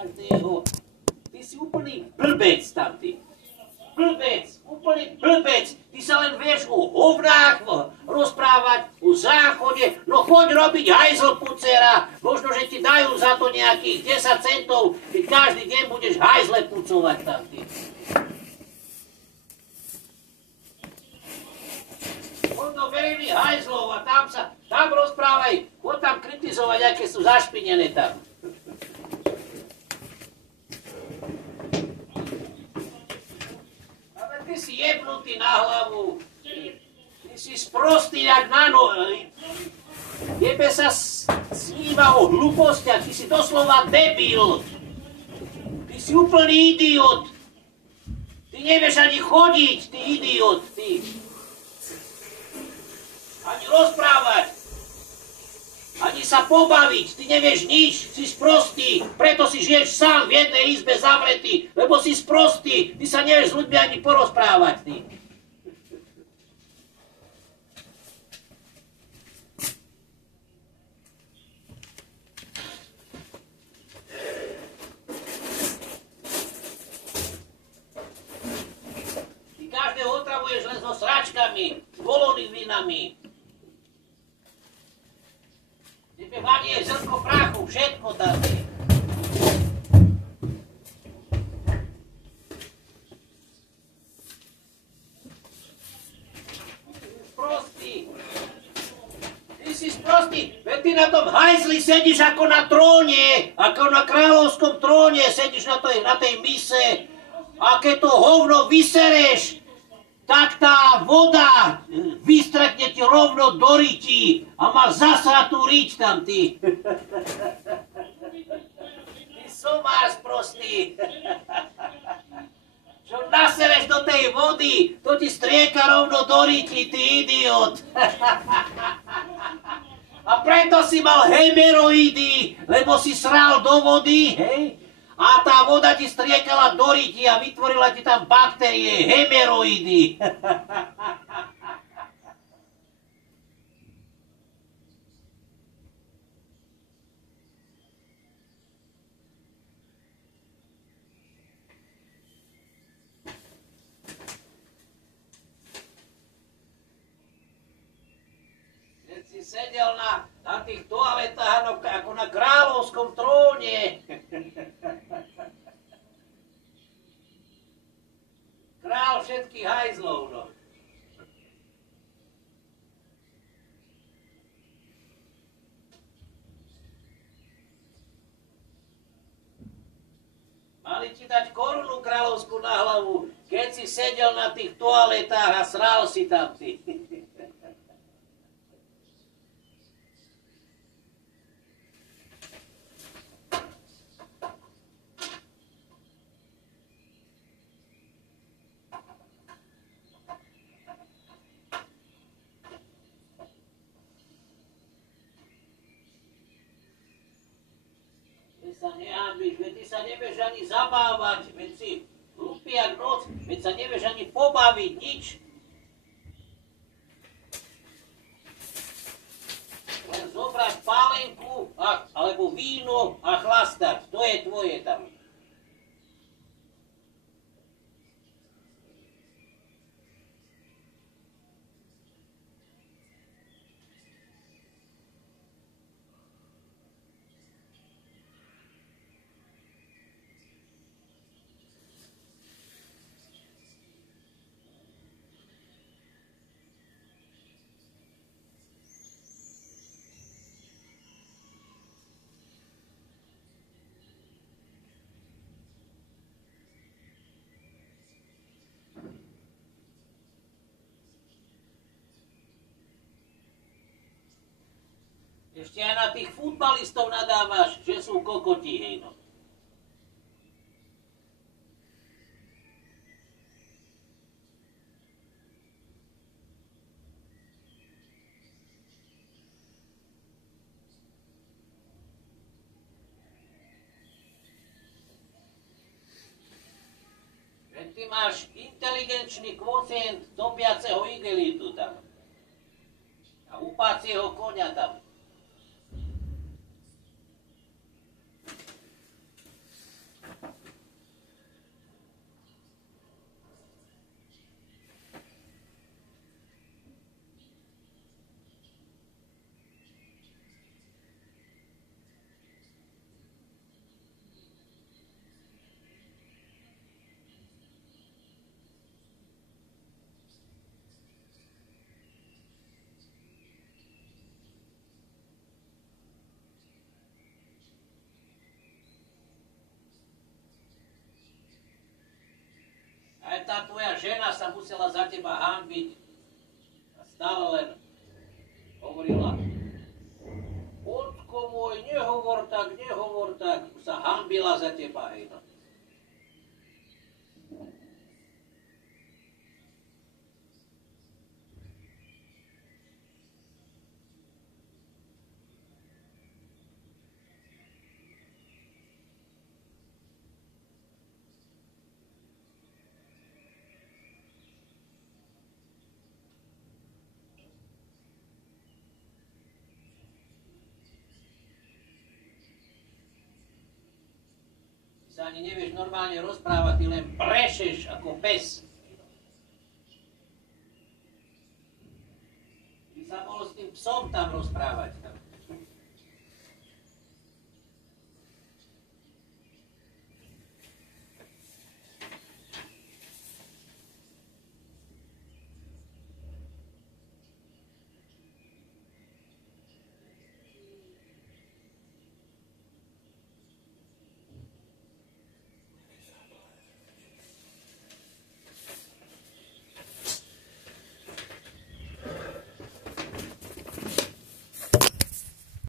každého. Ty si úplný blbec tam, ty. Blbec, úplný blbec. Ty sa len vieš o hovnách rozprávať, o záchode. No choď robiť hajzl pucera. Možno, že ti dajú za to nejakých 10 centov, keď každý deň budeš hajzle pucovať tam, ty. Choď do verejných hajzlov a tam rozprávaj. Choď tam kritizovať, aké sú zašpinené tam. Ty si jebnutý na hlavu. Ty si sprostý jak na nohy. Tebe sa sníva o hlúpostiach. Ty si doslova debil. Ty si úplný idiot. Ty nevieš ani chodiť, ty idiot, ty. Ani rozprávať. Ani sa pobaviť. Ty nevieš nič. Si sprostý. Preto si žiješ sám v jednej izbe zavretý. Lebo si sprostý. Ty sa nevieš s ľuďmi ani porozprávať, ty. Ty každého otravuješ len so sračkami, s bolonivinami. Tebe vadí je zrnko prachu, všetko tam je. Sprostý. Ty si sprostý. Veď ty na tom hajzli sedíš ako na tróne, ako na kráľovskom tróne, sedíš na tej mise. A keď to hovno vysereš, tak tá voda vystrekne ti rovno do ryti a máš zasratú riť tam, ty. Ty somár sprostý. Čo nasereš do tej vody, to ti strieka rovno do ryti, ty idiot. A preto si mal hemeroidy, lebo si sral do vody, hej? A tá voda ti striekala do ryti a vytvorila ti tam baktérie, hemeroidy. Keď si sedel na tých toaletách ako na kráľovskom tróne. Král všetkých hajzlov, no. Mali ti dať korunu kráľovskú na hlavu, keď si sedel na tých toaletách a sral si tam, ty. Sa nehábiš, veď ty sa nevieš ani zabávať, veď si hlupý jak noc, veď sa nevieš ani pobaviť, nič. Len zobrať pálenku alebo víno a chlastať, to je tvoje tam. Ešte aj na tých futbalistov nadávaš, že sú kokoti, hej no. Veď ty máš inteligenčný kvocient topiaceho igelitu tam. A upácieho koňa tam. tá tvoja žena sa musela za teba hanbiť. A stále len hovorila, Ocko môj, nehovor tak, sa hanbila za teba, hej no. Sa ani nevieš normálne rozprávať, ty len brešeš ako pes. Ty sa mohol s tým psom tam rozprávať.